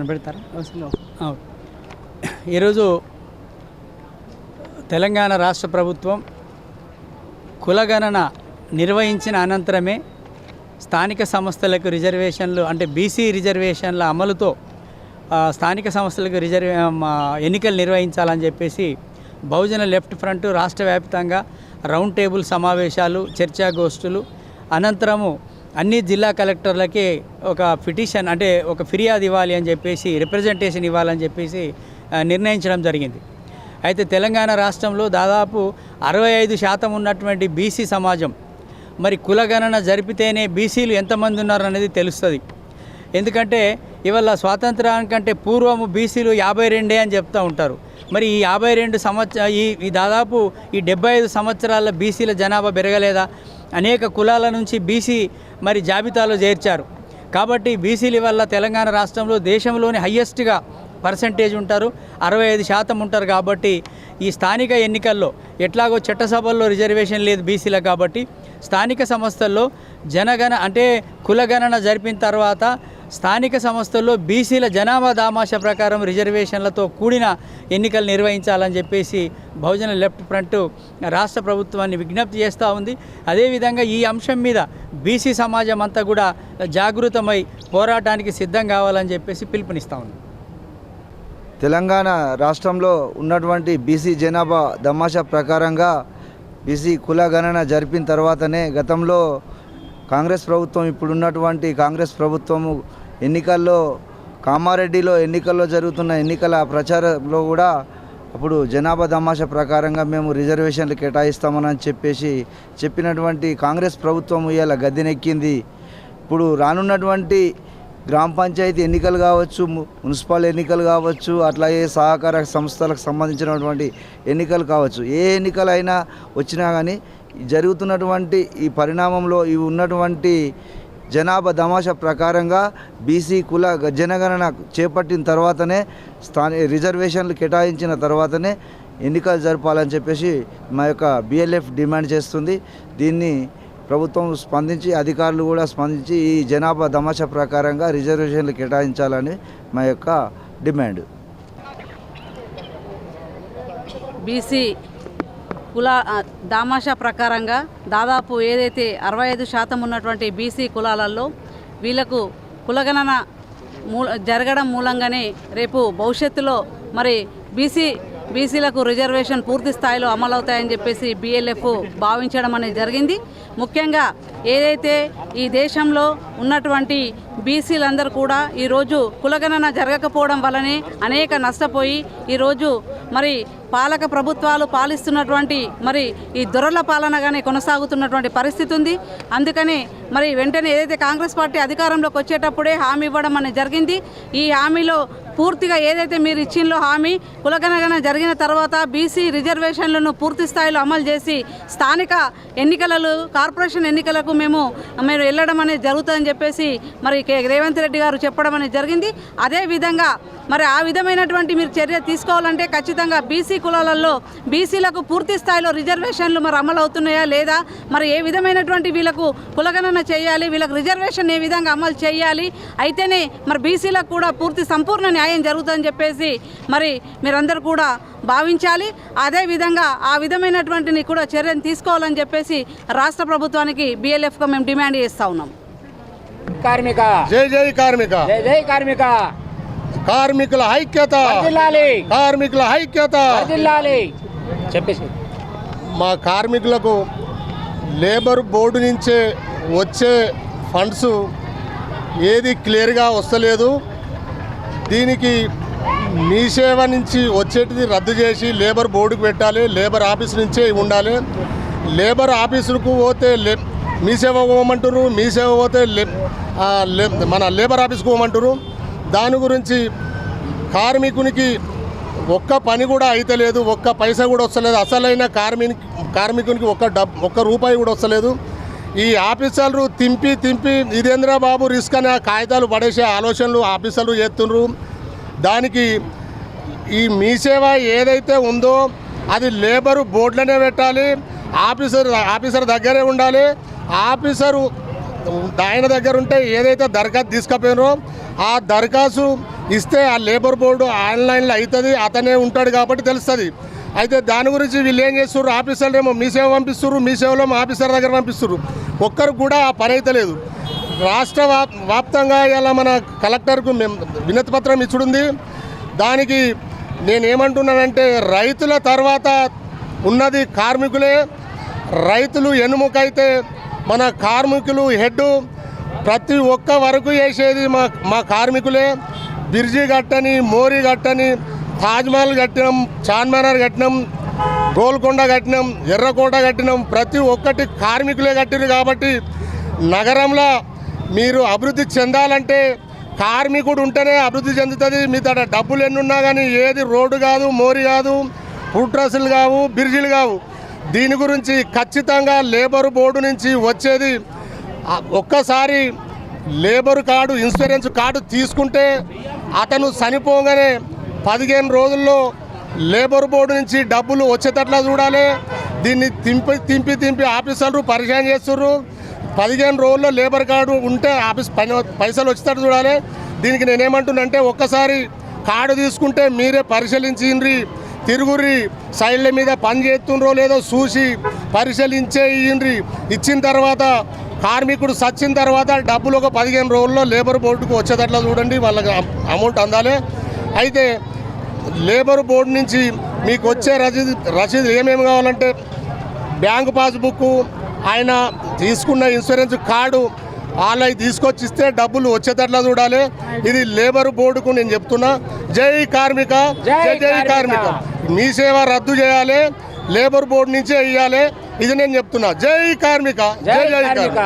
మీరేమైనా పెడతారా. ఈరోజు తెలంగాణ రాష్ట్ర ప్రభుత్వం కులగణన నిర్వహించిన అనంతరమే స్థానిక సంస్థలకు రిజర్వేషన్లు అంటే బీసీ రిజర్వేషన్ల అమలుతో స్థానిక సంస్థలకు రిజర్వే ఎన్నికలు నిర్వహించాలని చెప్పేసి బహుజన లెఫ్ట్ ఫ్రంట్ రాష్ట్ర వ్యాప్తంగా రౌండ్ టేబుల్ సమావేశాలు చర్చాగోష్ఠులు అనంతరము అన్ని జిల్లా కలెక్టర్లకి ఒక పిటిషన్ అంటే ఒక ఫిర్యాదు ఇవ్వాలి అని చెప్పేసి రిప్రజెంటేషన్ ఇవ్వాలని చెప్పేసి నిర్ణయించడం జరిగింది. అయితే తెలంగాణ రాష్ట్రంలో దాదాపు అరవై ఐదు శాతం ఉన్నటువంటి బీసీ సమాజం మరి కులగణన జరిపితేనే బీసీలు ఎంతమంది ఉన్నారు అనేది తెలుస్తుంది. ఎందుకంటే ఇవాళ స్వాతంత్రానికంటే పూర్వము బీసీలు యాభై రెండే అని చెప్తూ ఉంటారు. మరి ఈ యాభై రెండు సంవత్సర ఈ ఈ దాదాపు ఈ డెబ్బై ఐదు సంవత్సరాల బీసీల జనాభా పెరగలేదా? అనేక కులాల నుంచి బీసీ మరి జాబితాలో చేర్చారు. కాబట్టి బీసీల వల్ల తెలంగాణ రాష్ట్రంలో దేశంలోని హయ్యెస్ట్గా పర్సంటేజ్ ఉంటారు. అరవై ఐదు శాతం ఉంటారు కాబట్టి ఈ స్థానిక ఎన్నికల్లో ఎట్లాగో చట్టసభల్లో రిజర్వేషన్ లేదు బీసీలకు కాబట్టి స్థానిక సంస్థల్లో జనగణ అంటే కులగణన జరిపిన తర్వాత స్థానిక సంస్థల్లో బీసీల జనాభా దామాష ప్రకారం రిజర్వేషన్లతో కూడిన ఎన్నికలు నిర్వహించాలని చెప్పేసి బహుజన లెఫ్ట్ ఫ్రంట్ రాష్ట్ర ప్రభుత్వాన్ని విజ్ఞప్తి చేస్తూ ఉంది. అదేవిధంగా ఈ అంశం మీద బీసీ సమాజం అంతా కూడా జాగృతమై పోరాటానికి సిద్ధం కావాలని చెప్పేసి పిలుపునిస్తూ ఉంది. తెలంగాణ రాష్ట్రంలో ఉన్నటువంటి బీసీ జనాభా దమాషా ప్రకారంగా బీసీ కుల గణన జరిపిన తర్వాతనే గతంలో కాంగ్రెస్ ప్రభుత్వం ఇప్పుడున్నటువంటి కాంగ్రెస్ ప్రభుత్వము ఎన్నికల్లో కామారెడ్డిలో ఎన్నికల్లో జరుగుతున్న ఎన్నికల ప్రచారంలో కూడా అప్పుడు జనాభా దమాషా ప్రకారంగా మేము రిజర్వేషన్లు కేటాయిస్తామని చెప్పేసి చెప్పినటువంటి కాంగ్రెస్ ప్రభుత్వం ఇవాళ గద్దెనెక్కింది. ఇప్పుడు రానున్నటువంటి గ్రామ పంచాయతీ ఎన్నికలు కావచ్చు ము- మున్సిపల్ ఎన్నికలు కావచ్చు అట్లాగే సహకార సంస్థలకు సంబంధించినటువంటి ఎన్నికలు కావచ్చు ఏ ఎన్నికలైనా వచ్చినా కానీ జరుగుతున్నటువంటి ఈ పరిణామంలో ఇవి ఉన్నటువంటి జనాభా దమాషా ప్రకారంగా బీసీ కుల జనగణన చేపట్టిన తర్వాతనే స్థానిక రిజర్వేషన్లు కేటాయించిన తర్వాతనే ఎన్నికలు జరపాలని చెప్పేసి మా యొక్క బిఎల్ఎఫ్ డిమాండ్ చేస్తుంది. దీన్ని ప్రభుత్వం స్పందించి అధికారులు కూడా స్పందించి ఈ జనాభా దమాషా ప్రకారంగా రిజర్వేషన్లు కేటాయించాలని మా యొక్క డిమాండ్. బీసీ కుల దామాషా ప్రకారంగా దాదాపు ఏదైతే అరవై ఐదు శాతం ఉన్నటువంటి బీసీ కులాలలో వీళ్ళకు కులగణన మూల జరగడం మూలంగానే రేపు భవిష్యత్తులో మరి బీసీ బీసీలకు రిజర్వేషన్ పూర్తి స్థాయిలో అమలవుతాయని చెప్పేసి బిఎల్ఎఫ్ భావించడం అనేది జరిగింది. ముఖ్యంగా ఏదైతే ఈ దేశంలో ఉన్నటువంటి బీసీలందరూ కూడా ఈరోజు కులగణన జరగకపోవడం వల్లనే అనేక నష్టపోయి ఈరోజు మరి పాలక ప్రభుత్వాలు పాలిస్తున్నటువంటి మరి ఈ దొరల పాలనగానే కొనసాగుతున్నటువంటి పరిస్థితి ఉంది. అందుకని మరి వెంటనే ఏదైతే కాంగ్రెస్ పార్టీ అధికారంలోకి వచ్చేటప్పుడే హామీ ఇవ్వడం అనేది జరిగింది. ఈ హామీలో పూర్తిగా ఏదైతే మీరు ఇచ్చిందో హామీ కులగణగణ జరిగిన తర్వాత బీసీ రిజర్వేషన్లను పూర్తి స్థాయిలో అమలు చేసి స్థానిక ఎన్నికలలో కార్పొరేషన్ ఎన్నికలకు మేము మేము వెళ్ళడం అనేది జరుగుతుందని చెప్పేసి మరి కే రేవంత్ రెడ్డి గారు చెప్పడం అనేది జరిగింది. అదే విధంగా మరి ఆ విధమైనటువంటి మీరు చర్య తీసుకోవాలంటే ఖచ్చితంగా బీసీ కులాలలో బీసీలకు పూర్తి స్థాయిలో రిజర్వేషన్లు మరి అమలు అవుతున్నాయా లేదా? మరి ఏ విధమైనటువంటి వీళ్ళకు కులగణన చేయాలి? వీళ్ళకు రిజర్వేషన్ ఏ విధంగా అమలు చేయాలి? అయితేనే మరి బీసీలకు కూడా పూర్తి సంపూర్ణ న్యాయం జరుగుతుందని చెప్పేసి మరి మీరందరూ కూడా భావించాలి. అదే విధంగా ఆ విధమైనటువంటిని కూడా చర్యను తీసుకోవాలని చెప్పేసి రాష్ట్ర ప్రభుత్వానికి బీఎల్ఎఫ్గా మేము డిమాండ్ చేస్తూ ఉన్నాం. కార్మిక. జై జై కార్మిక. జై జై కార్మిక. కార్మికుల ఐక్యత. కార్మికుల ఐక్యత. చెప్పేసి. మా కార్మికులకు లేబర్ బోర్డు నుంచే వచ్చే ఫండ్స్ ఏది క్లియర్గా వస్తలేదు. దీనికి మీ సేవ నుంచి వచ్చేటిది రద్దు చేసి లేబర్ బోర్డుకు పెట్టాలి. లేబర్ ఆఫీస్ నుంచే ఉండాలి. లేబర్ ఆఫీసులకు పోతే లే మీ సేవ పోమంటారు మీ సేవ పోతే లే మన లేబర్ ఆఫీస్కి పోమంటారు దాని గురించి కార్మికునికి ఒక్క పని కూడా అయితలేదు ఒక్క పైసా కూడా వస్తలేదు. అసలైన కార్మిక కార్మికునికి ఒక్క డబ్ ఒక్క రూపాయి కూడా వస్తలేదు. ఈ ఆఫీసర్లు తింపి తింపి ఇదేంద్ర బాబు రిస్క్ అనే కాగితాలు పడేసే ఆలోచనలు ఆఫీసర్లు చేస్తున్నారు దానికి ఈ మీ సేవ ఏదైతే ఉందో అది లేబరు బోర్డులోనే పెట్టాలి ఆఫీసర్ ఆఫీసర్ దగ్గరే ఉండాలి ఆఫీసరు ఆయన దగ్గర ఉంటే ఏదైతే దరఖాస్తు తీసుకుపోయినో ఆ దరఖాస్తు ఇస్తే ఆ లేబర్ బోర్డు ఆన్లైన్లో అవుతుంది అతనే ఉంటాడు కాబట్టి తెలుస్తుంది. అయితే దాని గురించి వీళ్ళు ఏం చేస్తున్నారు ఆఫీసర్లు ఏమో మీ సేవ పంపిస్తున్నారు మీ సేవలో మా ఆఫీసర్ దగ్గర పంపిస్తున్నారు ఒక్కరు కూడా ఆ పని అయితే లేదు. రాష్ట్ర వ్యాప్- వ్యాప్తంగా ఇలా మన కలెక్టర్కు మేము వినతి పత్రం ఇచ్చుడుంది. దానికి నేనేమంటున్నానంటే రైతుల తర్వాత ఉన్నది కార్మికులే. రైతులు ఎనుముకైతే మన కార్మికులు హెడ్ ప్రతి ఒక్క వరకు చేసేది మా మా కార్మికులే. బిర్జీ కట్టని మోరీ కట్టని తాజ్మహల్ కట్టినాం చార్మినార్ కట్టినాం గోల్కొండ కట్టినాం ఎర్రకోట కట్టినాం. ప్రతి ఒక్కటి కార్మికులే కట్టిరు కాబట్టి నగరంలో మీరు అభివృద్ధి చెందాలంటే కార్మికుడు ఉంటేనే అభివృద్ధి చెందుతుంది. మీ తడ డబ్బులు ఎన్నున్నా కానీ ఏది రోడ్డు కాదు మోరి కాదు ఫుడ్ డ్రెస్సులు కావు బిర్జీలు కావు. దీని గురించి ఖచ్చితంగా లేబర్ బోర్డు నుంచి వచ్చేది ఒక్కసారి లేబర్ కార్డు ఇన్సూరెన్స్ కార్డు తీసుకుంటే అతను చనిపోగానే పదిహేను రోజుల్లో లేబర్ బోర్డు నుంచి డబ్బులు వచ్చేటట్లా చూడాలి. దీన్ని తింపి తింపి తింపి ఆఫీసర్లు పరిచయం చేస్తుర్రు. పదిహేను రోజుల్లో లేబర్ కార్డు ఉంటే ఆఫీస్ పైసలు వచ్చేటట్టు చూడాలి. దీనికి నేనేమంటున్నంటే ఒక్కసారి కార్డు తీసుకుంటే మీరే పరిశీలించిండ్రి. తిరుగురి సైడ్ల మీద పని చేస్తుండ్రో లేదో చూసి పరిశీలించే ఇచ్చిన తర్వాత కార్మికుడు సచ్చిన తర్వాత డబ్బులు ఒక పదిహేను రోజుల్లో లేబర్ బోర్డుకు వచ్చేటట్లా చూడండి వాళ్ళకి అమౌంట్ అందాలి. అయితే లేబర్ బోర్డు నుంచి మీకు వచ్చే రసీదు రసీదు ఏమేమి కావాలంటే బ్యాంక్ పాస్బుక్ ఆయన తీసుకున్న ఇన్సూరెన్స్ కార్డు వాళ్ళకి తీసుకొచ్చి ఇస్తే డబ్బులు వచ్చేటట్లా చూడాలి. ఇది లేబర్ బోర్డుకు నేను చెప్తున్నా. జై కార్మిక జై జై కార్మిక. మీ సేవ రద్దు చేయాలి. లేబర్ బోర్డు నుంచే ఇవ్వాలి ఇది నేను చెప్తున్నా. జై కార్మిక జై జై కార్మిక.